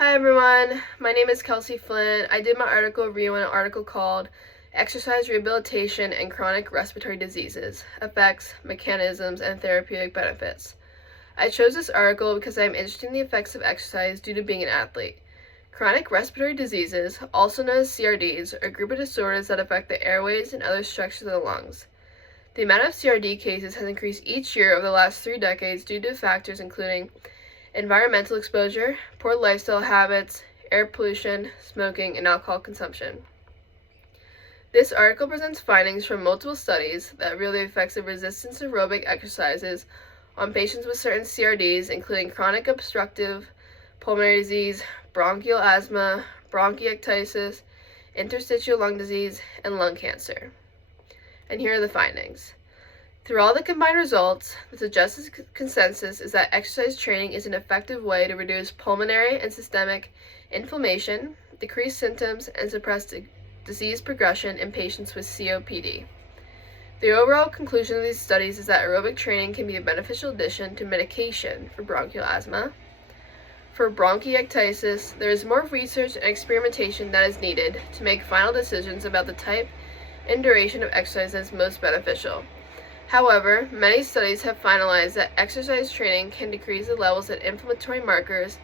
Hi everyone, my name is Kellsie Flint. I did my article review on an article called Exercise Rehabilitation and Chronic Respiratory Diseases, Effects, Mechanisms, and Therapeutic Benefits. I chose this article because I am interested in the effects of exercise due to being an athlete. Chronic respiratory diseases, also known as CRDs, are a group of disorders that affect the airways and other structures of the lungs. The amount of CRD cases has increased each year over the last 3 decades due to factors including environmental exposure, poor lifestyle habits, air pollution, smoking, and alcohol consumption. This article presents findings from multiple studies that reveal the effects of resistance aerobic exercises on patients with certain CRDs, including chronic obstructive pulmonary disease, bronchial asthma, bronchiectasis, interstitial lung disease, and lung cancer. And here are the findings. Through all the combined results, the suggested consensus is that exercise training is an effective way to reduce pulmonary and systemic inflammation, decrease symptoms, and suppress disease progression in patients with COPD. The overall conclusion of these studies is that aerobic training can be a beneficial addition to medication for bronchial asthma. For bronchiectasis, there is more research and experimentation that is needed to make final decisions about the type and duration of exercise that is most beneficial. However, many studies have finalized that exercise training can decrease the levels of inflammatory markers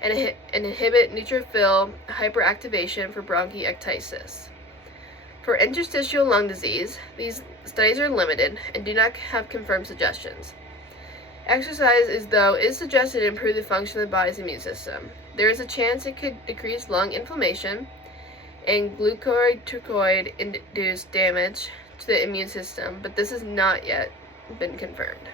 and inhibit neutrophil hyperactivation for bronchiectasis. For interstitial lung disease, these studies are limited and do not have confirmed suggestions. Exercise is suggested to improve the function of the body's immune system. There is a chance it could decrease lung inflammation and glucocorticoid-induced damage to the immune system, but this has not yet been confirmed.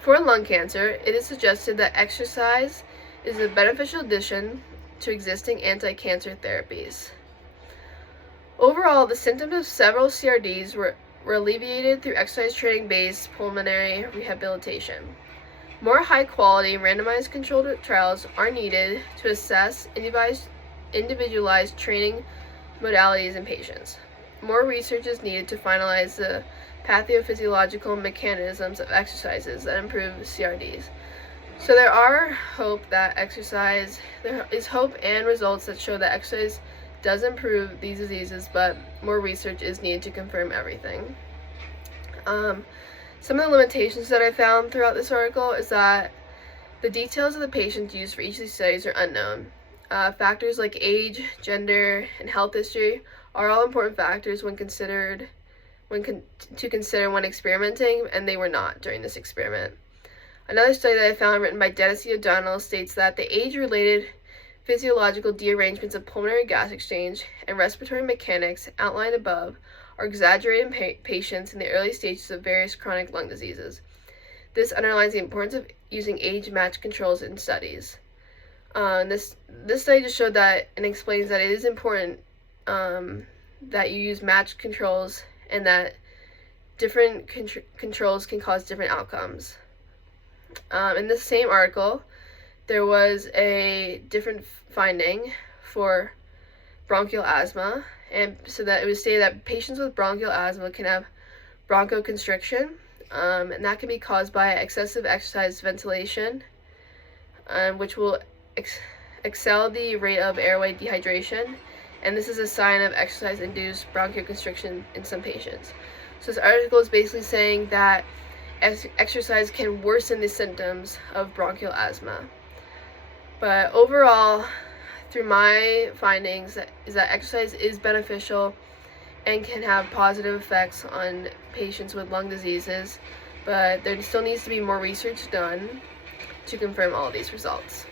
For lung cancer, it is suggested that exercise is a beneficial addition to existing anti-cancer therapies. Overall, the symptoms of several CRDs were alleviated through exercise training-based pulmonary rehabilitation. More high-quality, randomized controlled trials are needed to assess individualized training modalities in patients. More research is needed to finalize the pathophysiological mechanisms of exercises that improve CRDs. So there is hope and results that show that exercise does improve these diseases, but more research is needed to confirm everything. Some of the limitations that I found throughout this article is that the details of the patients used for each of these studies are unknown. Factors like age, gender, and health history are all important factors to consider when experimenting, and they were not during this experiment. Another study that I found written by Dennis E. O'Donnell states that the age-related physiological dearrangements of pulmonary gas exchange and respiratory mechanics outlined above are exaggerated in patients in the early stages of various chronic lung diseases. This underlines the importance of using age-matched controls in studies. This study just showed that and explains that it is important that you use matched controls and that different controls can cause different outcomes. In this same article, there was a different finding for bronchial asthma, and so that it was stated that patients with bronchial asthma can have bronchoconstriction, and that can be caused by excessive exercise ventilation, which will excel the rate of airway dehydration, and this is a sign of exercise-induced bronchoconstriction in some patients. So this article is basically saying that exercise can worsen the symptoms of bronchial asthma. But overall, through my findings, is that exercise is beneficial and can have positive effects on patients with lung diseases, but there still needs to be more research done to confirm all of these results.